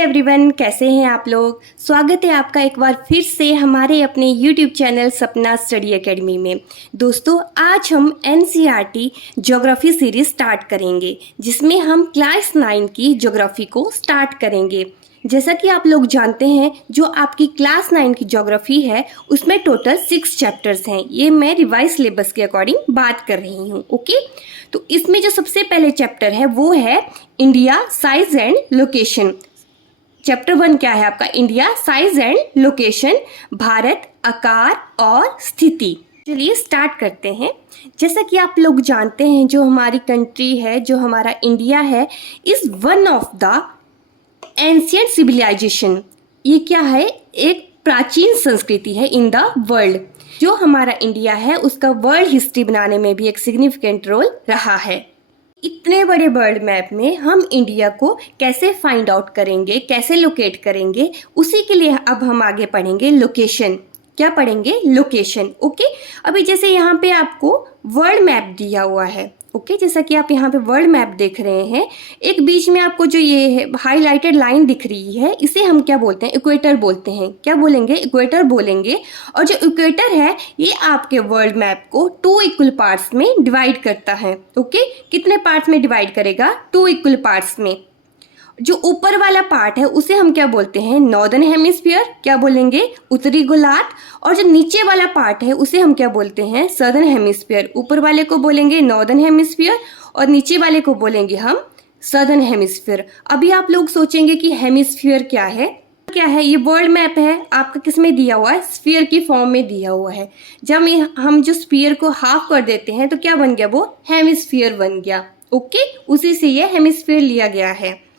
Everyone, कैसे हैं आप लोग। स्वागत है आपका एक बार फिर से हमारे अपने यूट्यूब चैनल सपना स्टडी एकेडमी में। दोस्तों, आज हम एनसीईआरटी ज्योग्राफी सीरीज स्टार्ट करेंगे, जिसमें हम क्लास 9 की ज्योग्राफी को स्टार्ट करेंगे। जैसा कि आप लोग जानते हैं, जो आपकी क्लास 9 की ज्योग्राफी है उसमें टोटल 6 चैप्टर्स हैं। ये मैं रिवाइज सिलेबस के अकॉर्डिंग बात कर रही हूँ। ओके, तो इसमें जो सबसे पहले चैप्टर है वो है India size and location. Chapter 1 क्या है आपका? India size and location, Bharat आकार और स्थिति। चलिए स्टार्ट करते हैं। जैसा कि आप लोग जानते हैं, जो हमारी कंट्री है, जो हमारा इंडिया है, is one of the ancient civilization. ये क्या है? एक प्राचीन संस्कृति है इन द वर्ल्ड। जो हमारा इंडिया है उसका वर्ल्ड हिस्ट्री बनाने में भी एक सिग्निफिकेंट रोल रहा है। इतने बड़े वर्ल्ड मैप में हम इंडिया को कैसे फाइंड आउट करेंगे, कैसे लोकेट करेंगे, उसी के लिए अब हम आगे पढ़ेंगे लोकेशन। क्या पढ़ेंगे? लोकेशन। ओके, अभी जैसे यहाँ पे आपको वर्ल्ड मैप दिया हुआ है। ओके, जैसा कि आप यहाँ पे वर्ल्ड मैप देख रहे हैं, एक बीच में आपको जो ये है हाईलाइटेड लाइन दिख रही है, इसे हम क्या बोलते हैं? इक्वेटर बोलते हैं। क्या बोलेंगे? इक्वेटर बोलेंगे। और जो इक्वेटर है ये आपके वर्ल्ड मैप को 2 इक्वल पार्ट्स में डिवाइड करता है। ओके, कितने पार्ट्स में डिवाइड करेगा? 2 इक्वल पार्ट्स में। जो ऊपर वाला पार्ट है उसे हम क्या बोलते हैं? Northern hemisphere. क्या बोलेंगे? उत्तरी गोलार्ध। और जो नीचे वाला पार्ट है उसे हम क्या बोलते हैं? Southern hemisphere. ऊपर वाले को बोलेंगे नॉर्दर्न हेमिस्फीयर और नीचे वाले को बोलेंगे हम सदर्न हेमिस्फीयर। अभी आप लोग सोचेंगे कि हेमिस्फीयर क्या है? क्या है? ये वर्ल्ड मैप है आपका, किस में दिया हुआ है? स्फीयर की फॉर्म में दिया हुआ है। जब हम जो स्फीयर को हाफ कर देते हैं तो क्या बन गया? वो हेमिस्फीयर बन गया। ओके, उसी से ये हेमिस्फीयर लिया गया है।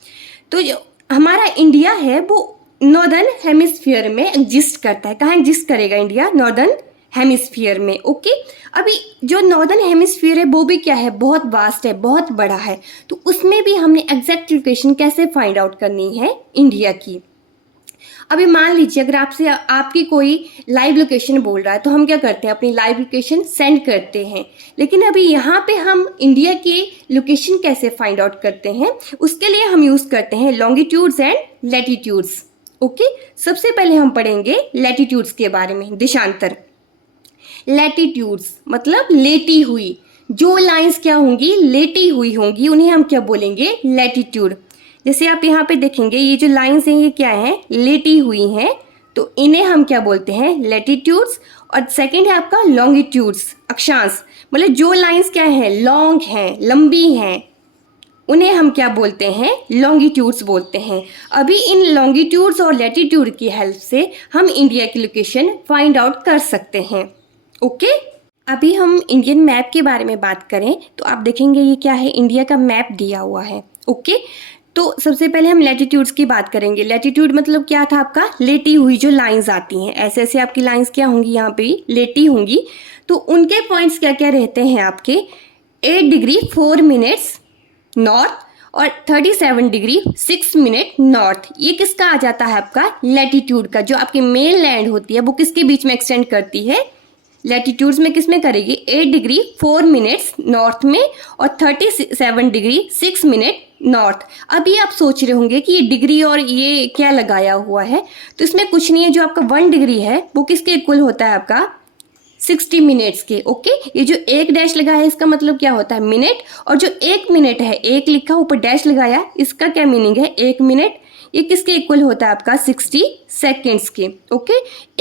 तो जो हमारा इंडिया है वो नॉर्दर्न हेमिस्फीयर में एग्जिस्ट करता है। कहाँ एग्जिस्ट करेगा इंडिया? नॉर्दर्न हेमिस्फीयर में। ओके, अभी जो नॉर्दर्न हेमिस्फीयर है वो भी क्या है? बहुत वास्ट है, बहुत बड़ा है। तो उसमें भी हमने एग्जैक्ट लोकेशन कैसे फाइंड आउट करनी है इंडिया की। अभी मान लीजिए अगर आपसे आपकी कोई लाइव लोकेशन बोल रहा है तो हम क्या करते हैं? अपनी लाइव लोकेशन सेंड करते हैं। लेकिन अभी यहाँ पे हम इंडिया की लोकेशन कैसे फाइंड आउट करते हैं? उसके लिए हम यूज करते हैं लॉन्गिट्यूड्स एंड लैटिट्यूड्स। ओके, सबसे पहले हम पढ़ेंगे लैटिट्यूड्स के बारे में। देशांतर। लैटिट्यूड्स मतलब लेटी हुई। जो लाइंस क्या होंगी? लेटी हुई होंगी, उन्हें हम क्या बोलेंगे? लैटिट्यूड। जैसे आप यहाँ पे देखेंगे ये जो लाइंस हैं ये क्या है? लेटी हुई हैं, तो इन्हें हम क्या बोलते हैं? लैटिट्यूड्स। और सेकंड है आपका लॉन्गिट्यूड्स, अक्षांश। मतलब जो लाइंस क्या है? लॉन्ग हैं, लंबी हैं, उन्हें हम क्या बोलते हैं? लॉन्गिट्यूड्स बोलते हैं। अभी इन लॉन्गिट्यूड्स और लैटिट्यूड की हेल्प से हम इंडिया की लोकेशन फाइंड आउट कर सकते हैं। ओके, अभी हम इंडियन मैप के बारे में बात करें तो आप देखेंगे ये क्या है? इंडिया का मैप दिया हुआ है। ओके, तो सबसे पहले हम लैटिट्यूड्स की बात करेंगे। लैटिट्यूड मतलब क्या था आपका? लेटी हुई जो लाइंस आती हैं, ऐसे ऐसे आपकी लाइंस क्या होंगी? यहाँ पे लेटी होंगी। तो उनके पॉइंट्स क्या क्या रहते हैं आपके? 8 डिग्री 4 मिनट्स नॉर्थ और 37 डिग्री 6 मिनट नॉर्थ। ये किसका आ जाता है? आपका लैटिट्यूड का। जो आपकी मेन लैंड होती है वो किसके बीच में एक्सटेंड करती है? लैटिट्यूड्स में किस में करेगी? 8 डिग्री 4 मिनट्स नॉर्थ में और 37 डिग्री 6 मिनट नॉर्थ। अभी आप सोच रहे होंगे कि ये डिग्री और ये क्या लगाया हुआ है, तो इसमें कुछ नहीं है। जो आपका 1 डिग्री है वो किसके इक्वल होता है? आपका 60 मिनट्स के। ओके, ये जो एक डैश लगा है इसका मतलब क्या होता है? मिनट। और जो 1 मिनट है, एक लिखा ऊपर डैश लगाया, इसका क्या मीनिंग है? 1 मिनट। ये किसके इक्वल होता है? आपका 60 सेकेंड्स के। ओके,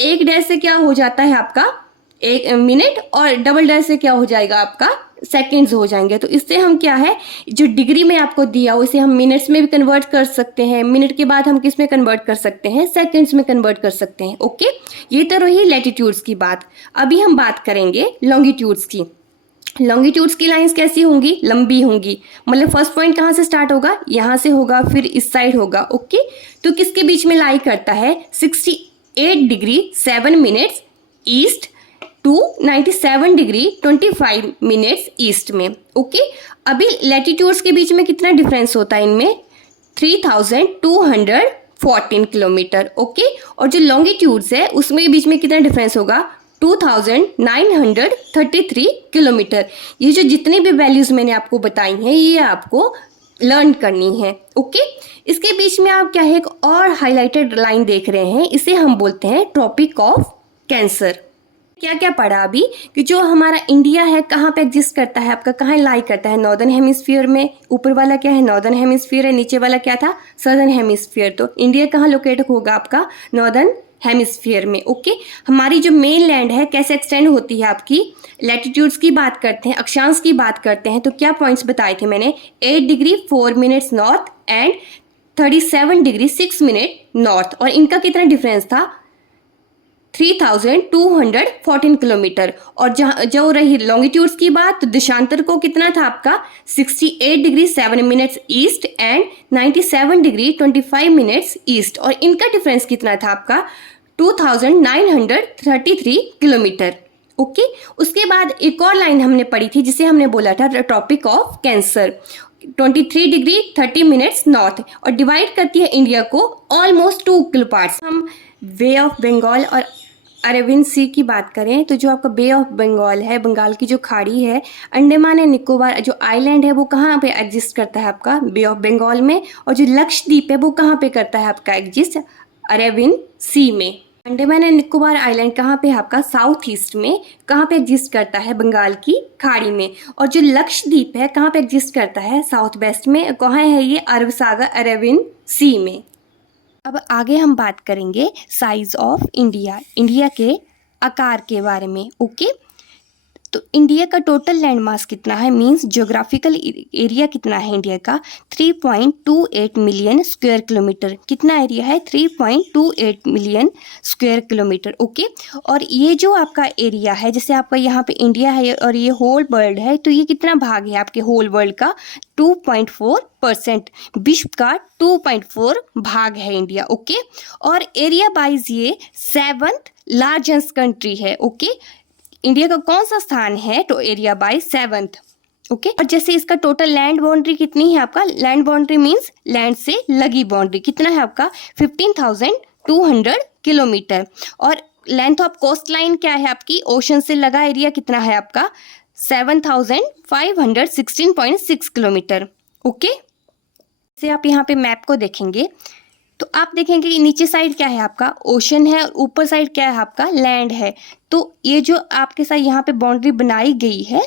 एक डैश से क्या हो जाता है आपका? 1 मिनट और डबल डैश से क्या हो जाएगा? आपका सेकेंड्स हो जाएंगे। तो इससे हम क्या है, जो डिग्री में आपको दिया हो इसे हम मिनट्स में भी कन्वर्ट कर सकते हैं। मिनट के बाद हम किस में कन्वर्ट कर सकते हैं? सेकेंड्स में कन्वर्ट कर सकते हैं। ओके, ये तो रही लैटिट्यूड्स की बात। अभी हम बात करेंगे लॉन्गिट्यूड्स की। लॉन्गिट्यूड्स की लाइंस कैसी होंगी? लंबी होंगी। मतलब फर्स्ट पॉइंट कहाँ से स्टार्ट होगा? यहाँ से होगा, फिर इस साइड होगा। ओके, तो किसके बीच में लाई करता है? 68 degree 7 minutes east to 97 degree 25 minutes east में। ओके, अभी लैटिट्यूड्स के बीच में कितना डिफरेंस होता है? इनमें 3214 किलोमीटर। ओके, और जो लॉन्गिट्यूड्स है उसमें बीच में कितना डिफरेंस होगा? 2933 किलोमीटर। ये जो जितनी भी वैल्यूज मैंने आपको बताई हैं ये आपको लर्न करनी है। ओके, इसके बीच में आप क्या है एक और हाईलाइटेड लाइन देख रहे हैं, इसे हम बोलते हैं ट्रॉपिक ऑफ कैंसर। क्या क्या पढ़ा अभी कि जो हमारा इंडिया है कहाँ पे एग्जिस्ट करता है आपका, कहाँ लाई करता है, नॉर्दर्न हेमिस्फीयर में। ऊपर वाला क्या है, नॉर्दर्न हेमिस्फीयर है, नीचे वाला क्या था, सदर्न हेमिस्फीयर। तो इंडिया कहाँ लोकेट होगा आपका, नॉर्दर्न हेमिस्फीयर में। ओके, हमारी जो मेन लैंड है कैसे एक्सटेंड होती है आपकी, लैटिट्यूड्स की बात करते हैं, अक्षांश की बात करते हैं, तो क्या पॉइंट्स बताए थे मैंने, 8 degree 4 minutes north and 37 degree 6 minute north. और इनका कितना डिफरेंस था, 3214 किलोमीटर। और जहाँ जो रही लॉन्गिट्यूड्स की बात, तो देशांतर को कितना था आपका, 68 degree 7 minutes east and 97 degree 25 minutes east. और इनका डिफरेंस कितना था आपका, 2933 किलोमीटर। ओके, उसके बाद एक और लाइन हमने पढ़ी थी जिसे हमने बोला था tropic of cancer, 23 degree 30 minutes north, और डिवाइड करती है इंडिया को ऑलमोस्ट 2 इक्वल पार्ट्स। हम बे ऑफ बंगाल और अरेबियन सी की बात करें तो जो आपका बे ऑफ बंगाल है, बंगाल की जो खाड़ी है, अंडमान एंड निकोबार जो आइलैंड है वो कहाँ पे एग्जिस्ट करता है आपका, बे ऑफ बंगाल में। और जो लक्षद्वीप है वो कहाँ पे करता है आपका एग्जिस्ट, अरेबियन सी में। अंडमान एंड निकोबार आइलैंड कहाँ पे है आपका, साउथ ईस्ट में। कहाँ पे एग्जिस्ट करता है, बंगाल की खाड़ी में। और जो लक्षद्वीप है कहाँ पे एग्जिस्ट करता है, साउथ वेस्ट में। कहाँ है ये, अरब सागर, अरेबियन सी में। अब आगे हम बात करेंगे साइज ऑफ इंडिया, इंडिया के आकार के बारे में। ओके, तो इंडिया का टोटल लैंड मास कितना है, मींस ज्योग्राफिकल एरिया कितना है इंडिया का, 3.28 मिलियन स्क्वायर किलोमीटर। कितना एरिया है, 3.28 मिलियन स्क्वायर किलोमीटर। ओके, और ये जो आपका एरिया है, जैसे आपका यहाँ पे इंडिया है और ये होल वर्ल्ड है, तो ये कितना भाग है आपके होल वर्ल्ड का, 2.4%। विश्व का 2.4 भाग है इंडिया। ओके, और एरिया वाइज ये 7th लार्जेस्ट कंट्री है। ओके, इंडिया का कौन सा स्थान है, तो एरिया बाय 7th। ओके, और जैसे इसका टोटल लैंड बाउंड्री कितनी है आपका, लैंड बाउंड्री मींस लैंड से लगी बाउंड्री, कितना है आपका 15,200 किलोमीटर। और लेंथ ऑफ कोस्ट लाइन क्या है आपकी, ओशन से लगा एरिया कितना है आपका 7,516.6 किलोमीटर। ओके, जैसे आप यहाँ पे मैप को देखेंगे तो आप देखेंगे कि नीचे साइड क्या है आपका ओशन है और ऊपर साइड क्या है आपका लैंड है। तो ये जो आपके साथ यहाँ पे बाउंड्री बनाई गई है,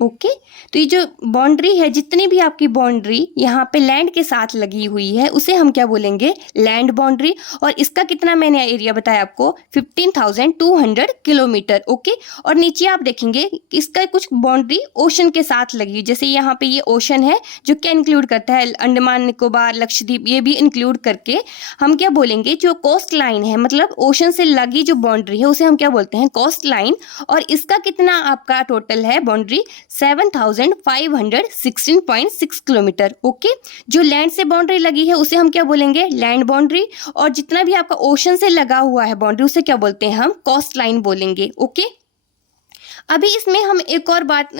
ओके, तो ये जो बाउंड्री है, जितनी भी आपकी बाउंड्री यहाँ पे लैंड के साथ लगी हुई है उसे हम क्या बोलेंगे, लैंड बाउंड्री। और इसका कितना मैंने एरिया बताया आपको, 15,200 किलोमीटर। ओके, और नीचे आप देखेंगे इसका कुछ बाउंड्री ओशन के साथ लगी हुई, जैसे यहाँ पे ये ओशन है जो क्या इंक्लूड करता है, अंडमान निकोबार, लक्षद्वीप, ये भी इंक्लूड करके हम क्या बोलेंगे, जो कोस्ट लाइन है, मतलब ओशन से लगी जो बाउंड्री है उसे हम क्या बोलते हैं, कोस्ट लाइन। और इसका कितना आपका टोटल है बाउंड्री, 7,516.6 किलोमीटर। ओके, जो लैंड से बाउंड्री लगी है उसे हम क्या बोलेंगे, लैंड बाउंड्री। और जितना भी आपका ओशन से लगा हुआ है बाउंड्री उसे क्या बोलते हैं, हम कोस्ट लाइन बोलेंगे। ओके, अभी इसमें हम एक और बात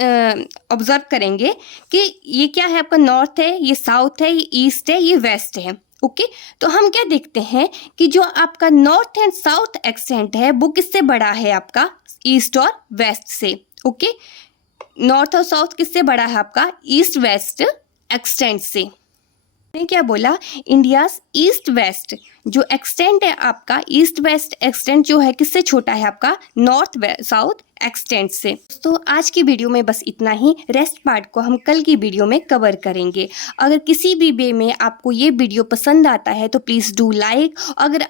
ऑब्जर्व करेंगे कि ये क्या है आपका, नॉर्थ है, ये साउथ है, ये ईस्ट है, ये वेस्ट है। ओके, तो हम क्या देखते हैं कि जो आपका नॉर्थ एंड साउथ एक्सटेंट है वो किससे बड़ा है आपका, ईस्ट और वेस्ट से। ओके, नॉर्थ और साउथ किससे बड़ा है आपका, ईस्ट वेस्ट एक्सटेंट से। मैंने क्या बोला, इंडिया ईस्ट वेस्ट जो एक्सटेंट है आपका, ईस्ट वेस्ट एक्सटेंट जो है किससे छोटा है आपका, नॉर्थ साउथ एक्सटेंट से। तो आज की वीडियो में बस इतना ही, रेस्ट पार्ट को हम कल की वीडियो में कवर करेंगे। अगर किसी भी वे में आपको ये वीडियो पसंद आता है तो प्लीज़ डू लाइक। अगर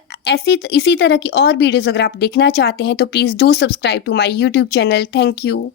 इसी तरह की और वीडियोज़ अगर आप देखना चाहते हैं तो please do subscribe to my YouTube channel. Thank you.